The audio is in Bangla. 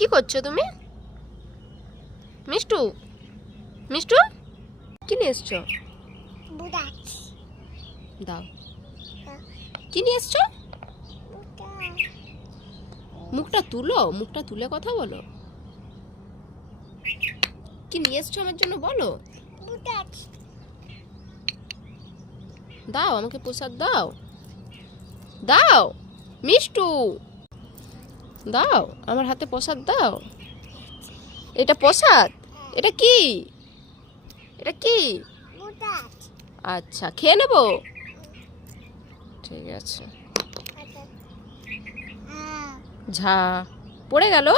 কি করছো তুমি? মিষ্টু, মিষ্টু, কি নিয়ে এসছো? দাও। কি নিয়ে এসছো? মুখটা তুলো, মুখটা তুলে কথা বলো। কি নিয়ে এসছো আমার জন্য বলো। দাও, আমাকে প্রসাদ দাও। দাও মিষ্টু, দাও আমার হাতে প্রসাদ দাও। এটা প্রসাদ? এটা কি? এটা কি? আচ্ছা, খেয়ে নেব। ঠিক আছে। ঝা পড়ে গেল।